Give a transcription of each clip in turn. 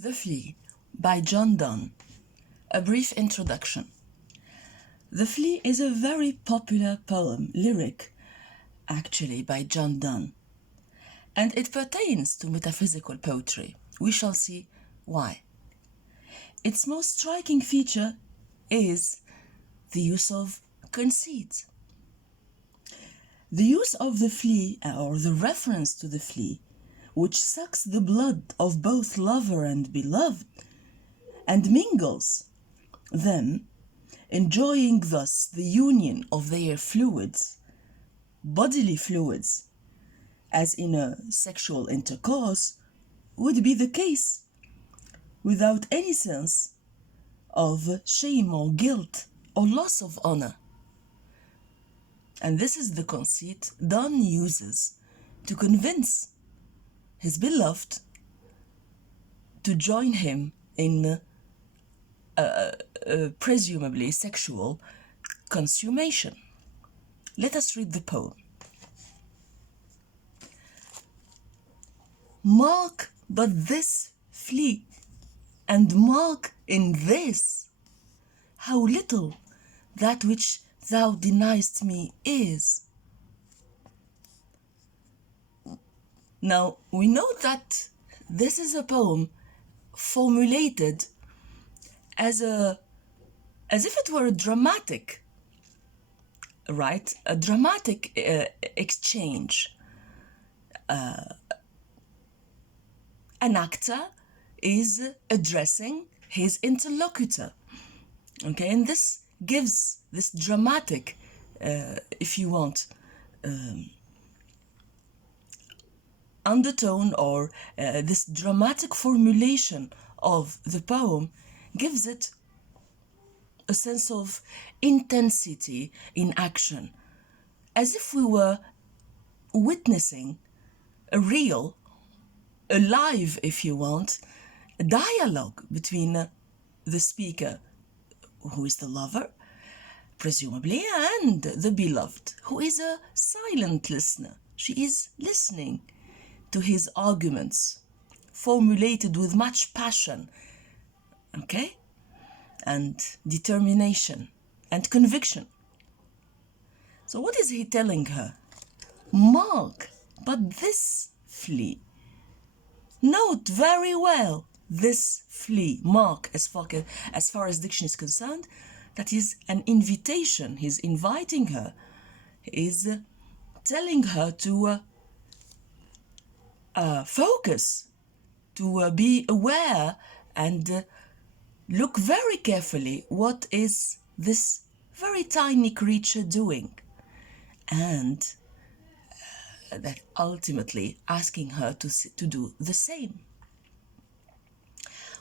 The Flea by Donne. A brief introduction. The Flea is a very popular poem, lyric, actually, by Donne, and it pertains to metaphysical poetry. We shall see why. Its most striking feature is the use of conceit. The use of the flea, or the reference to the flea, which sucks the blood of both lover and beloved, and mingles them, enjoying thus the union of their fluids, bodily fluids, as in a sexual intercourse would be the case, without any sense of shame or guilt or loss of honor. And this is the conceit Donne uses to convince his beloved to join him in presumably sexual consummation. Let us read the poem. Mark but this flea, and mark in this how little that which thou deniest me is. Now, we know that this is a poem formulated as if it were a dramatic, right? A dramatic exchange. An actor is addressing his interlocutor, okay? And this gives this dramatic, if you want, undertone, or this dramatic formulation of the poem gives it a sense of intensity in action, as if we were witnessing a real, alive, if you want, dialogue between the speaker, who is the lover, presumably, and the beloved, who is a silent listener. She is listening to his arguments, formulated with much passion, okay, and determination and conviction. So what is he telling her? Mark but this flea. Note very well this flea. Mark, as far as diction is concerned, that is an invitation. He's inviting her. He is telling her to focus, to be aware and look very carefully what is this very tiny creature doing, and that ultimately asking her to do the same.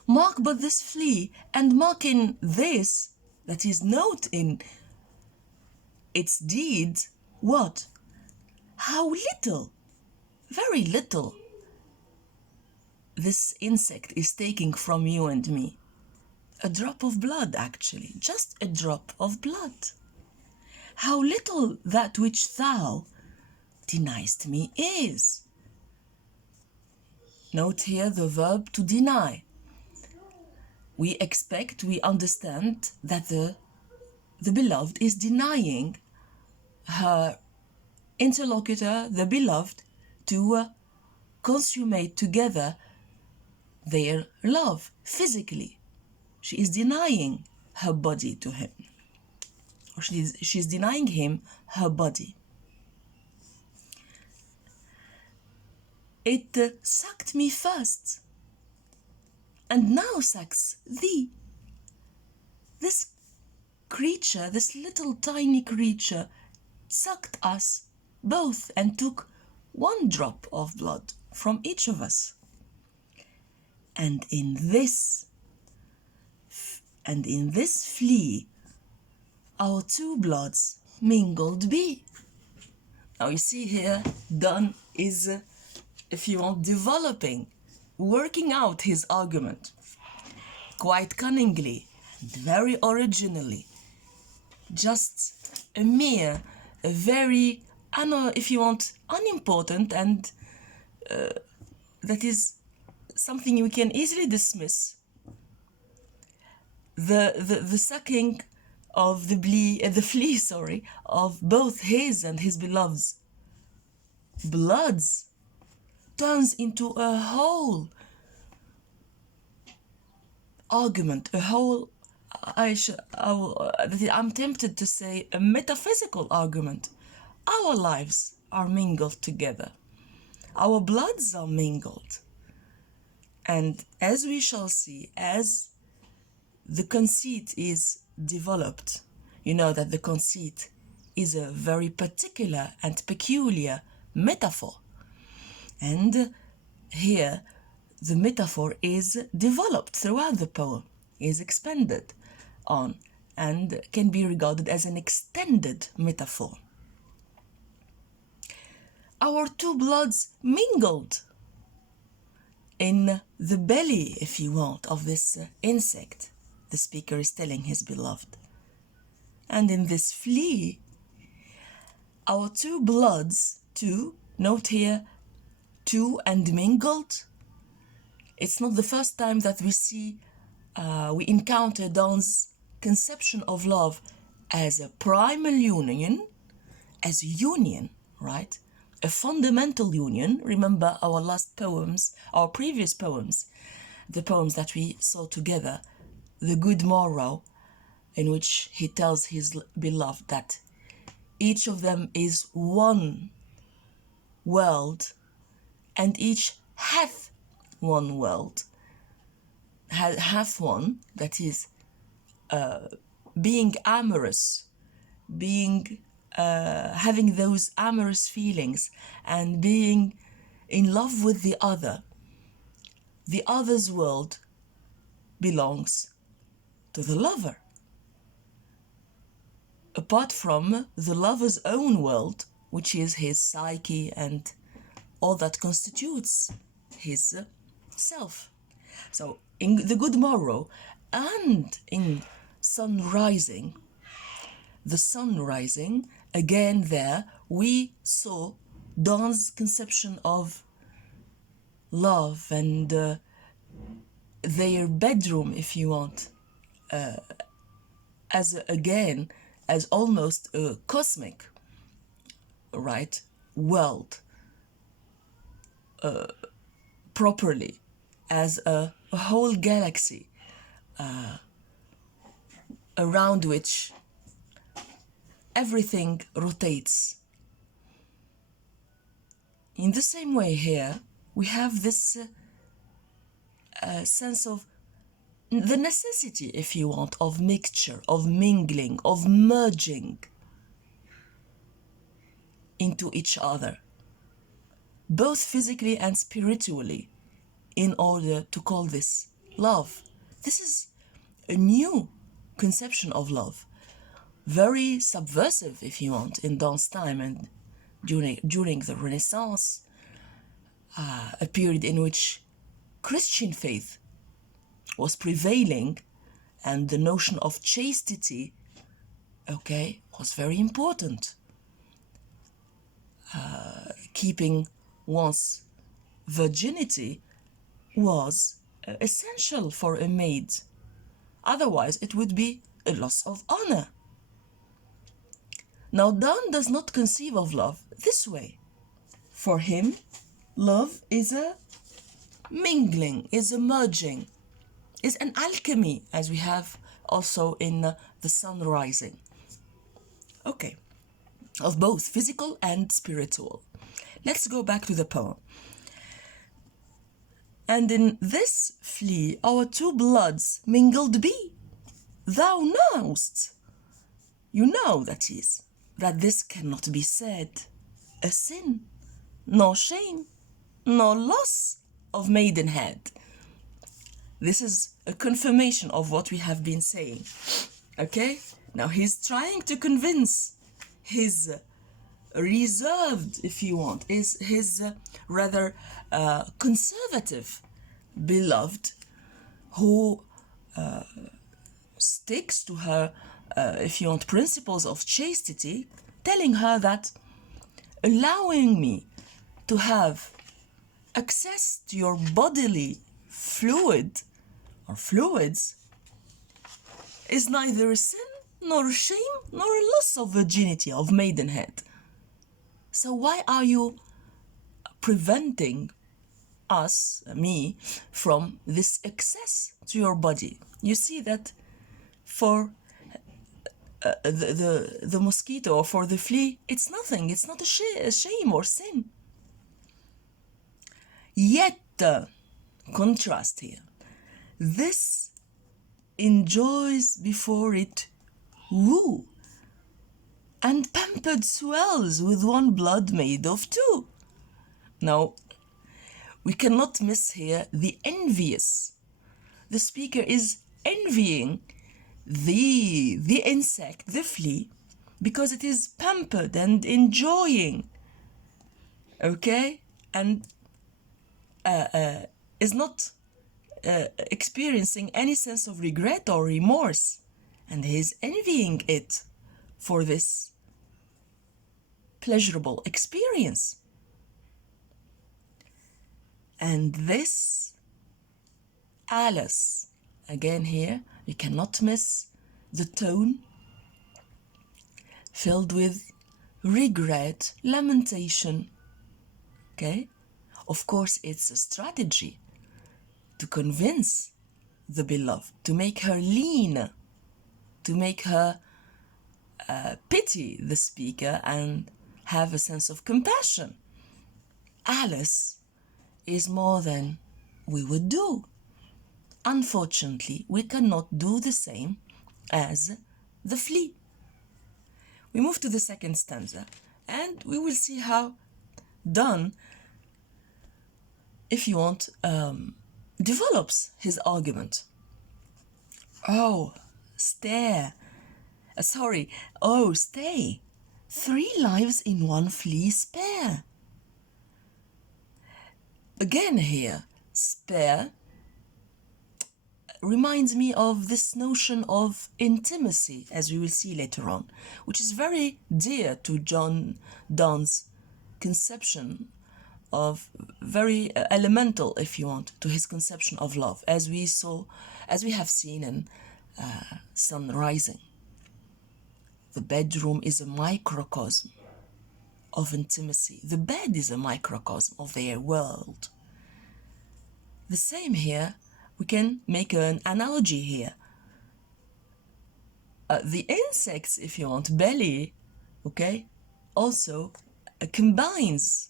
Mark but this flea, and mark in this, that is, note in its deeds, what? How little, very little, this insect is taking from you and me. A drop of blood, actually, just a drop of blood. How little that which thou deniest me is. Note here the verb to deny. We understand that the beloved is denying her interlocutor, the beloved, to consummate together their love physically. She is denying her body to him, or she is denying him her body. It sucked me first, and now sucks thee. This creature, this little tiny creature, sucked us both and took one drop of blood from each of us. And in this flea, our two bloods mingled be. Now you see here, Donne is, if you want, developing, working out his argument quite cunningly and very originally. Just a very, if you want, unimportant and that is something we can easily dismiss. The sucking of the flea, sorry, of both his and his beloved's bloods turns into a whole argument, a whole, I'm tempted to say a metaphysical argument. Our lives are mingled together. Our bloods are mingled. And as we shall see, as the conceit is developed, you know that the conceit is a very particular and peculiar metaphor. And here, the metaphor is developed throughout the poem, is expanded on, and can be regarded as an extended metaphor. Our two bloods mingled in the belly, if you want, of this insect, the speaker is telling his beloved. And in this flea, our two bloods, two, note here, two and mingled. It's not the first time that we encounter Donne's conception of love as a primal union, as a union, right? A fundamental union. Remember our last poems, our previous poems, the poems that we saw together, The Good Morrow, in which he tells his beloved that each of them is one world, and each hath one world, hath one, that is, being amorous, being having those amorous feelings and being in love with the other. The other's world belongs to the lover. Apart from the lover's own world, which is his psyche and all that constitutes his self. So in The Good Morrow and in Sun Rising, the sun rising, again there we saw Donne's conception of love and their bedroom, if you want, as almost a cosmic, right, world, properly, as a whole galaxy around which everything rotates. In the same way here, we have this sense of the necessity, if you want, of mixture, of mingling, of merging into each other, both physically and spiritually, in order to call this love. This is a new conception of love, very subversive, if you want, in Donne's time and during the Renaissance, a period in which Christian faith was prevailing, and the notion of chastity, was very important. Keeping one's virginity was essential for a maid. Otherwise, it would be a loss of honor. Now, Donne does not conceive of love this way. For him, love is a mingling, is a merging, is an alchemy, as we have also in The Sun Rising. Okay, of both physical and spiritual. Let's go back to the poem. And in this flea, our two bloods mingled be. Thou know'st, you know, that is, that this cannot be said a sin, nor shame, nor loss of maidenhead. This is a confirmation of what we have been saying. Okay? Now he's trying to convince his reserved, if you want, is his rather conservative beloved, who sticks to her, if you want, principles of chastity, telling her that allowing me to have access to your bodily fluid or fluids is neither a sin nor a shame nor a loss of virginity of maidenhead. So why are you preventing me, from this excess to your body? You see that for the mosquito or for the flea, it's nothing. It's not a shame or sin. Yet, contrast here. This enjoys before it woo, and pampered swells with one blood made of two. Now, we cannot miss here the envious. The speaker is envying the insect, the flea, because it is pampered and enjoying, okay, and is not experiencing any sense of regret or remorse, and he is envying it for this pleasurable experience. And this Alice, again here, we cannot miss the tone filled with regret, lamentation, okay? Of course, it's a strategy to convince the beloved, to make her lean, to make her pity the speaker and have a sense of compassion. Alice is more than we would do. Unfortunately, we cannot do the same as the flea. We move to the second stanza, and we will see how Donne, if you want, develops his argument. Oh, stay. 3 lives in one flea spare. Again here, spare reminds me of this notion of intimacy, as we will see later on, which is very dear to Donne's conception of, very elemental, if you want, to his conception of love, as we have seen in Sun Rising. The bedroom is a microcosm of intimacy. The bed is a microcosm of their world. The same here, we can make an analogy here. The insects, if you want, belly, okay, also combines,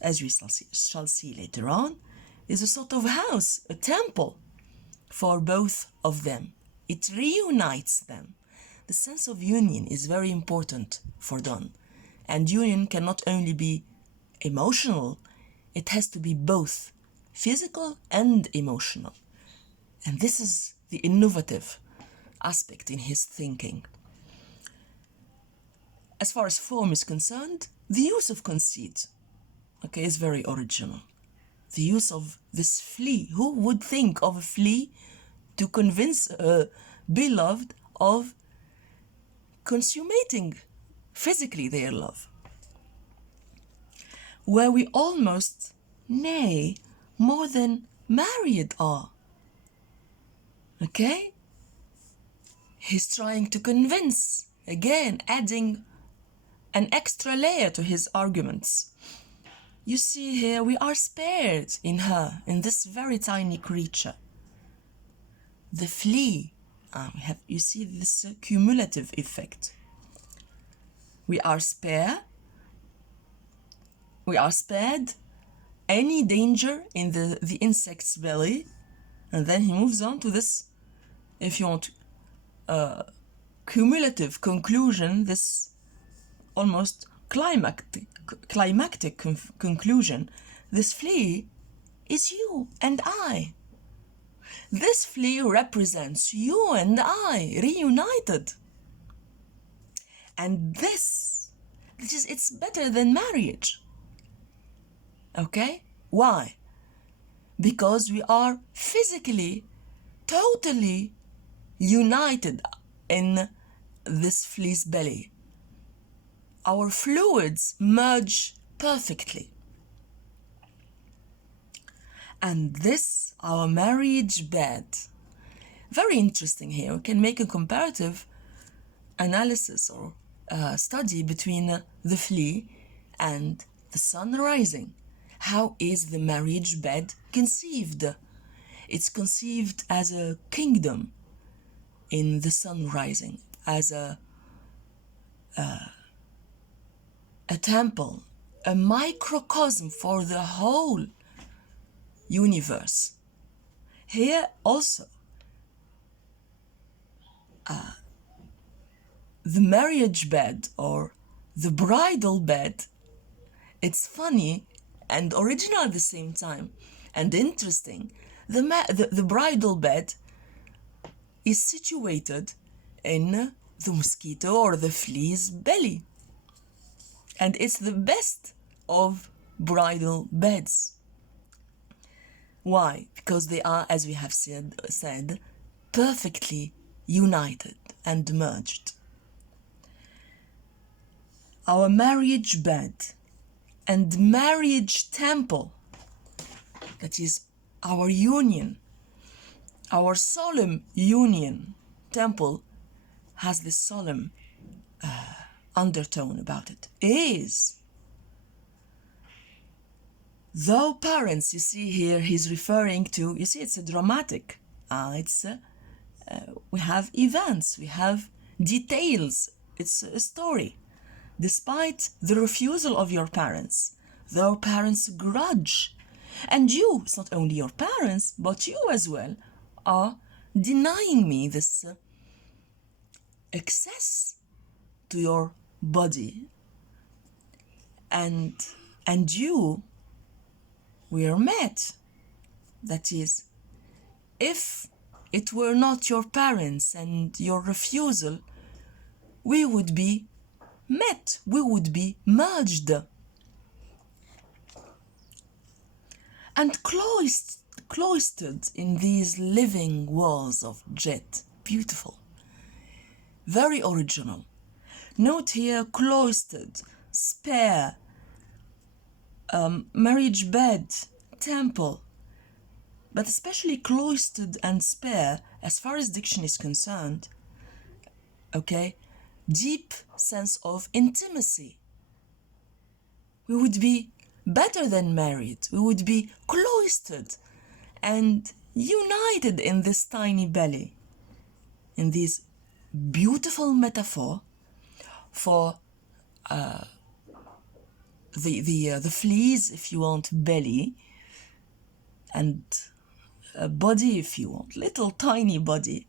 as we shall see later on, is a sort of house, a temple for both of them. It reunites them. The sense of union is very important for Donne. And union cannot only be emotional, it has to be both physical and emotional. And this is the innovative aspect in his thinking. As far as form is concerned, the use of conceit, okay, is very original. The use of this flea. Who would think of a flea to convince a beloved of consummating physically their love? Where we almost, nay, more than married are. Okay? He's trying to convince, again, adding an extra layer to his arguments. You see here, we are spared in her, in this very tiny creature. The flea, you see this cumulative effect. We are spared any danger in the insect's belly, and then he moves on to this, if you want, cumulative conclusion, this almost climactic conclusion. This flea is you and I. This flea represents you and I reunited. And it's better than marriage. Okay? Why? Because we are physically, totally united in this flea's belly. Our fluids merge perfectly. And this, our marriage bed. Very interesting here. We can make a comparative analysis or study between the flea and the sun rising. How is the marriage bed conceived? It's conceived as a kingdom in the sun rising, as a temple, a microcosm for the whole universe. Here also, the marriage bed or the bridal bed, it's funny and original at the same time and interesting. The bridal bed is situated in the mosquito or the flea's belly. And it's the best of bridal beds. Why? Because they are, as we have said, perfectly united and merged. Our marriage bed and marriage temple, that is our union, our solemn union temple, has this solemn undertone about it, is, though parents, you see here, he's referring to, you see, it's a dramatic, we have events, we have details, it's a story. Despite the refusal of your parents, though parents grudge, and you, it's not only your parents, but you as well, are denying me this access to your body, and you, we are met. That is, if it were not your parents and your refusal, we would be met, we would be merged. And cloistered in these living walls of jet. Beautiful. Very original. Note here, cloistered, spare, marriage bed, temple. But especially cloistered and spare, as far as diction is concerned, okay, deep sense of intimacy. We would be better than married. We would be cloistered and united in this tiny belly, in this beautiful metaphor for the fleas, if you want, belly, and a body, if you want, little tiny body,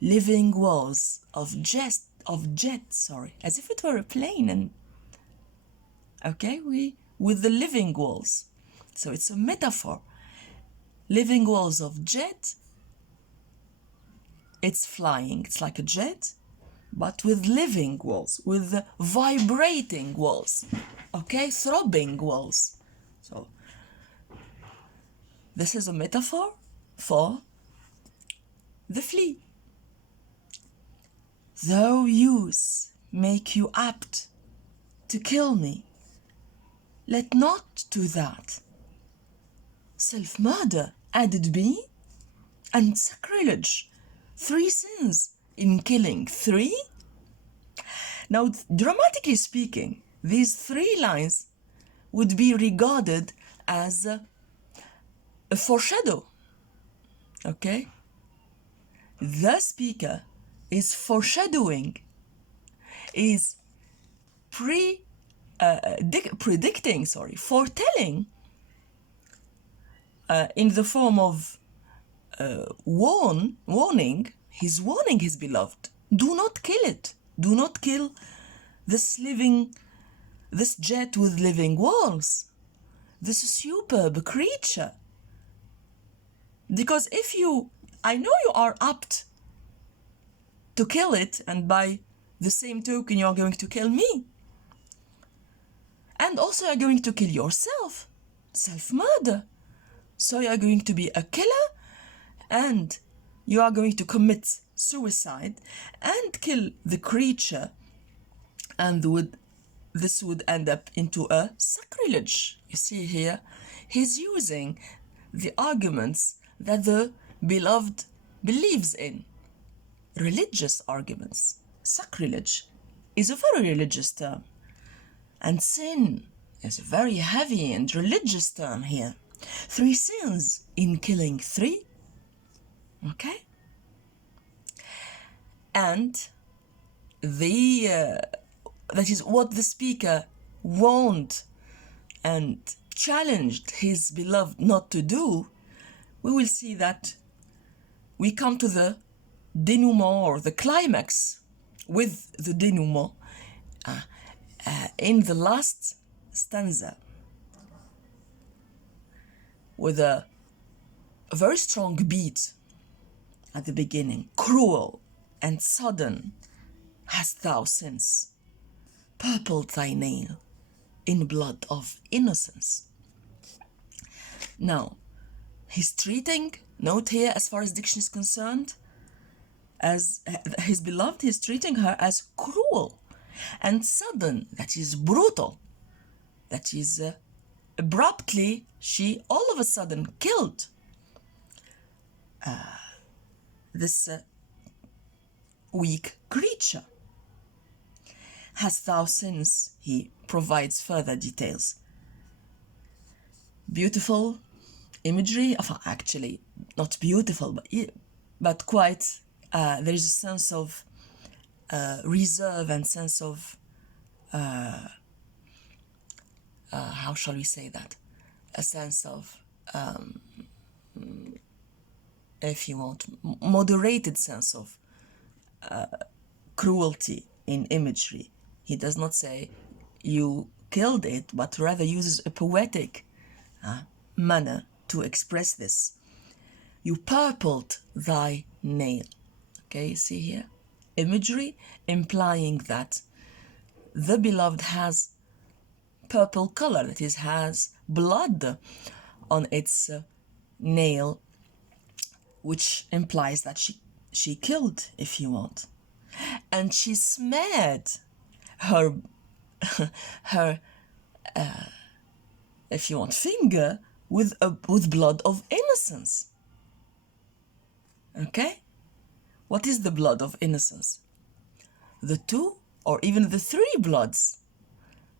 living walls of jet, as if it were a plane, and okay, with the living walls. So it's a metaphor. Living walls of jet. It's flying. It's like a jet, but with living walls, with the vibrating walls. Okay, throbbing walls. So this is a metaphor for the flea. Though use make you apt to kill me, let not to that self-murder added be, and sacrilege, 3 sins in killing 3. Now, dramatically speaking, these 3 lines would be regarded as a foreshadow, okay? The speaker is foreshadowing, is foretelling in the form of warning. He's warning his beloved. Do not kill it. Do not kill this jet with living walls, this superb creature. Because I know you are apt to kill it, and by the same token, you are going to kill me. And also, you're going to kill yourself. Self-murder. So you are going to be a killer, and you are going to commit suicide and kill the creature, and this would end up into a sacrilege. You see here, he's using the arguments that the beloved believes in. Religious arguments. Sacrilege is a very religious term. And sin is a very heavy and religious term here. 3 sins in killing 3. Okay? And that is what the speaker warned and challenged his beloved not to do. We will see that we come to the denouement or the climax with the denouement in the last stanza, with a very strong beat at the beginning. Cruel and sudden hast thou since purpled thy nail in blood of innocence. Now, he's treating, note here as far as diction is concerned, as his beloved, he's treating her as cruel and sudden, that is brutal, that is abruptly, she all of a sudden killed this weak creature. Hast thou since, he provides further details. Beautiful imagery, actually not beautiful, but quite, there is a sense of reserve and sense of, how shall we say that? A sense of, if you want, moderated sense of cruelty in imagery. He does not say you killed it, but rather uses a poetic manner to express this. You purpled thy nail. Okay, you see here? Imagery implying that the beloved has purple color, that is, has blood on its nail, which implies that she killed, if you want. And she smeared her, if you want, finger with blood of innocence. Okay? What is the blood of innocence? The 2 or even the 3 bloods.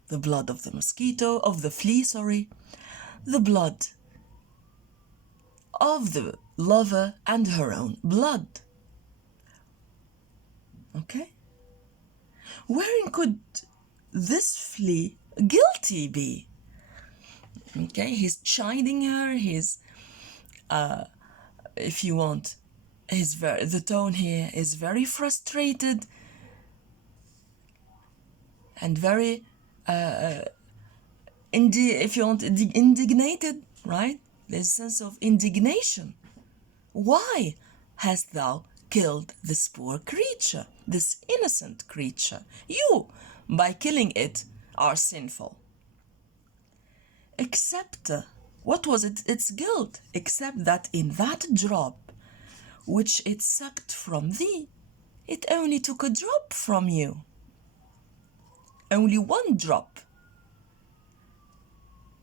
The blood of the mosquito, of the flea, the blood of the lover and her own blood. Okay? Wherein could this flea guilty be? Okay, he's chiding her, he's, if you want, the tone here is very frustrated and very, if you want, indignated, right? There's a sense of indignation. Why hast thou killed this poor creature, this innocent creature? You, by killing it, are sinful. Except, what was its guilt? Except that in that drop which it sucked from thee, it only took a drop from you. Only 1 drop.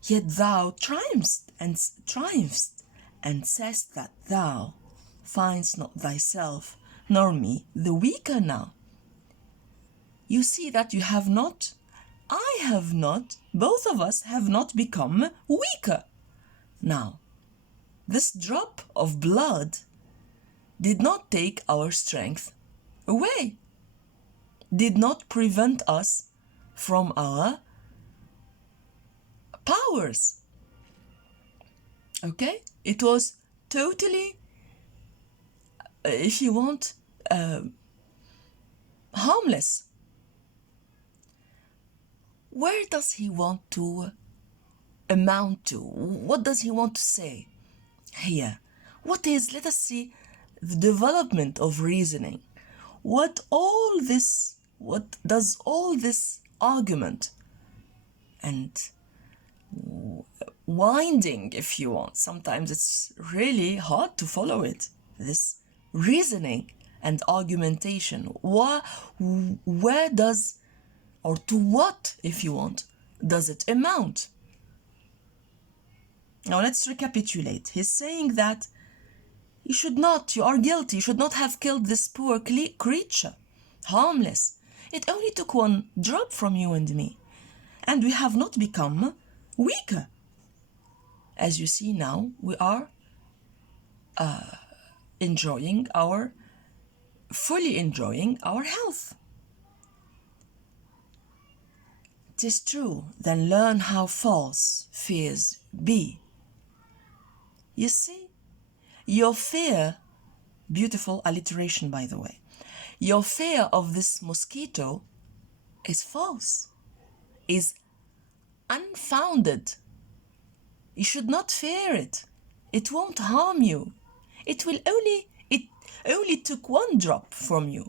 Yet thou triumphst and sayest that thou findst not thyself nor me the weaker now. You see that you have not, I have not, both of us have not become weaker. Now, this drop of blood did not take our strength away, did not prevent us from our powers. Okay? It was totally, if you want, harmless. Where does he want to amount to? What does he want to say here? What let us see the development of reasoning. What does all this argument and winding, if you want, sometimes it's really hard to follow it, this reasoning and argumentation, where does, or to what, if you want, does it amount? Now let's recapitulate. He's saying that you are guilty, you should not have killed this poor creature, harmless. It only took one drop from you and me, and we have not become weaker. As you see now, we are fully enjoying our health. "'Tis true, then learn how false fears be." You see, your fear, beautiful alliteration by the way, your fear of this mosquito is false, is unfounded. You should not fear it. It won't harm you. It only took one drop from you.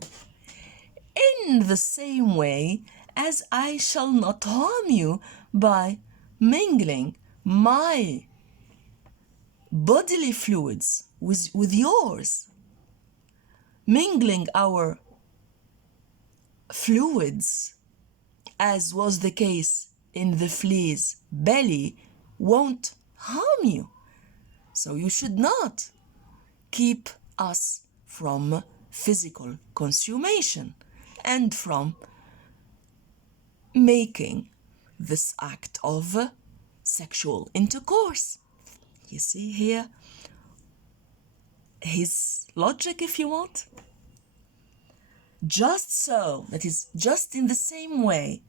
In the same way as I shall not harm you by mingling my bodily fluids with yours. Mingling our fluids, as was the case in the flea's belly, won't harm you. So you should not keep us from physical consummation and from making this act of sexual intercourse. You see here his logic, if you want? Just so, that is, just in the same way,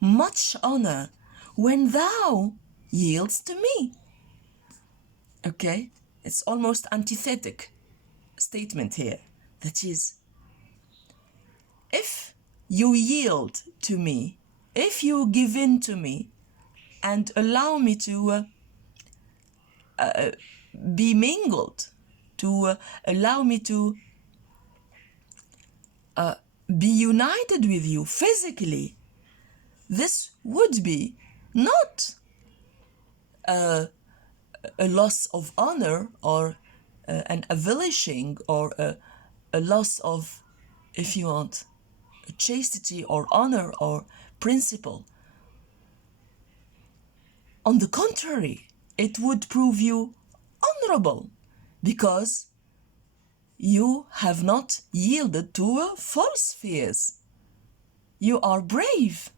much honor when thou yields to me. Okay? It's almost antithetic statement here. That is, if you yield to me, if you give in to me and allow me to be mingled, to allow me to be united with you physically, this would be not a loss of honor or an abolishing or a loss of, if you want, chastity or honor or principle. On the contrary, it would prove you honorable because you have not yielded to false fears. You are brave.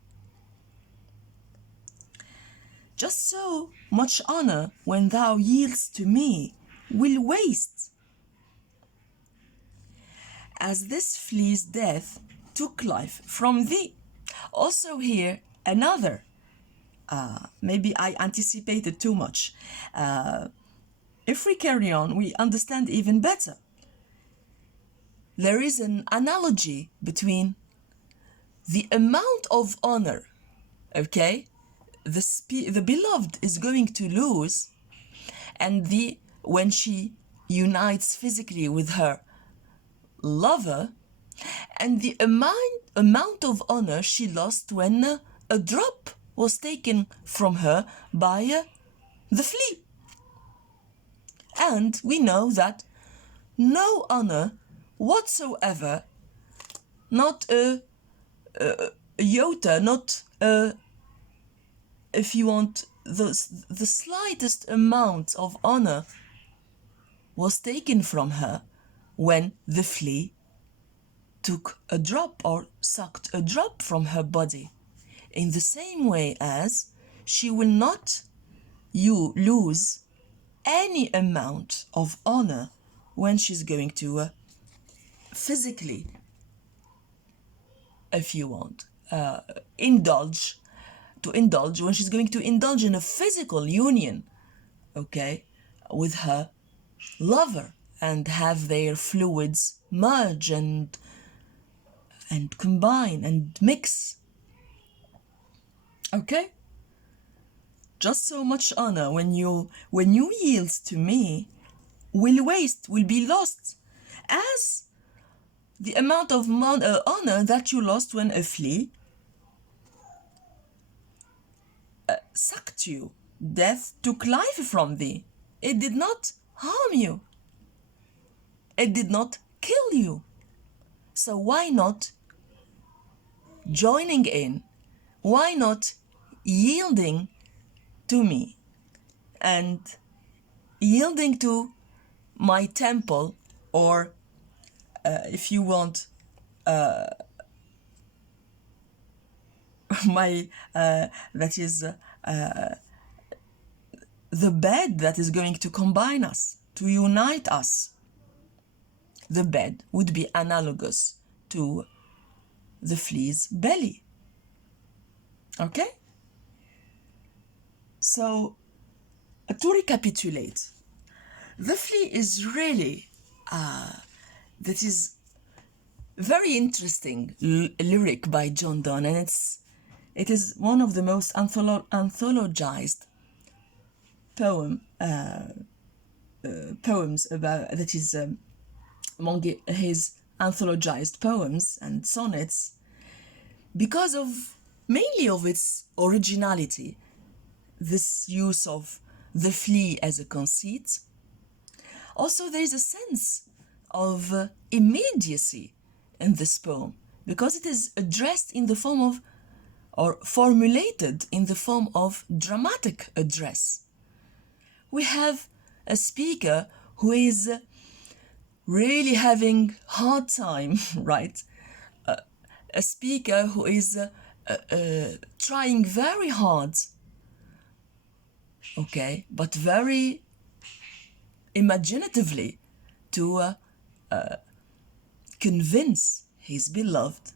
Just so much honor when thou yields to me will waste. As this flea's death took life from thee. Also here, another, maybe I anticipated too much. If we carry on, we understand even better. There is an analogy between the amount of honor, okay, the beloved is going to lose, and when she unites physically with her lover, and the amount of honor she lost when a drop was taken from her by the flea. And we know that no honor whatsoever, not a iota, not if you want, the slightest amount of honor was taken from her when the flea took a drop or sucked a drop from her body. In the same way as she will not lose any amount of honor when she's going to physically, if you want, indulge when she's going to indulge in a physical union, okay, with her lover and have their fluids merge and combine and mix. Okay? Just so much honor when you yield to me will be lost as the amount of honor that you lost when a flea sucked you. Death took life from thee. It did not harm you. It did not kill you. So why not joining in? Why not yielding to me and yielding to my temple, or if you want, my that is the bed that is going to combine us, to unite us. The bed would be analogous to the flea's belly. Okay? So, to recapitulate, the flea is really, that is very interesting lyric by John Donne, and it is one of the most anthologized poems about, that is among his anthologized poems and sonnets, because of mainly of its originality, this use of the flea as a conceit. Also, there is a sense of immediacy in this poem, because it is addressed in the form of, or formulated in the form of dramatic address. We have a speaker who is really having hard time, right? A speaker who is trying very hard, okay, but very imaginatively to convince his beloved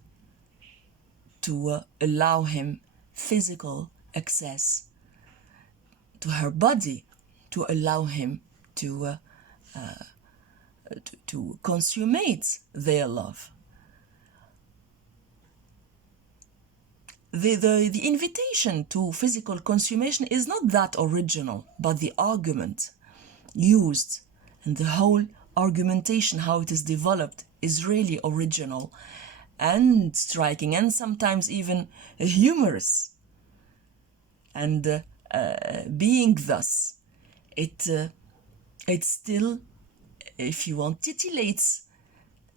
to allow him physical access to her body, to allow him to consummate their love. The invitation to physical consummation is not that original, but the argument used and the whole argumentation, how it is developed, is really original and striking, and sometimes even humorous. And being thus, it still, if you want, titillates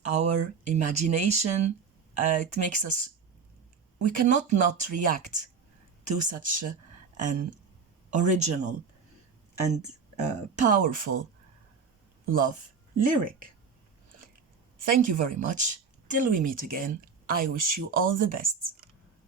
our imagination. It makes us, we cannot not react to such an original and powerful love lyric. Thank you very much. Till we meet again, I wish you all the best.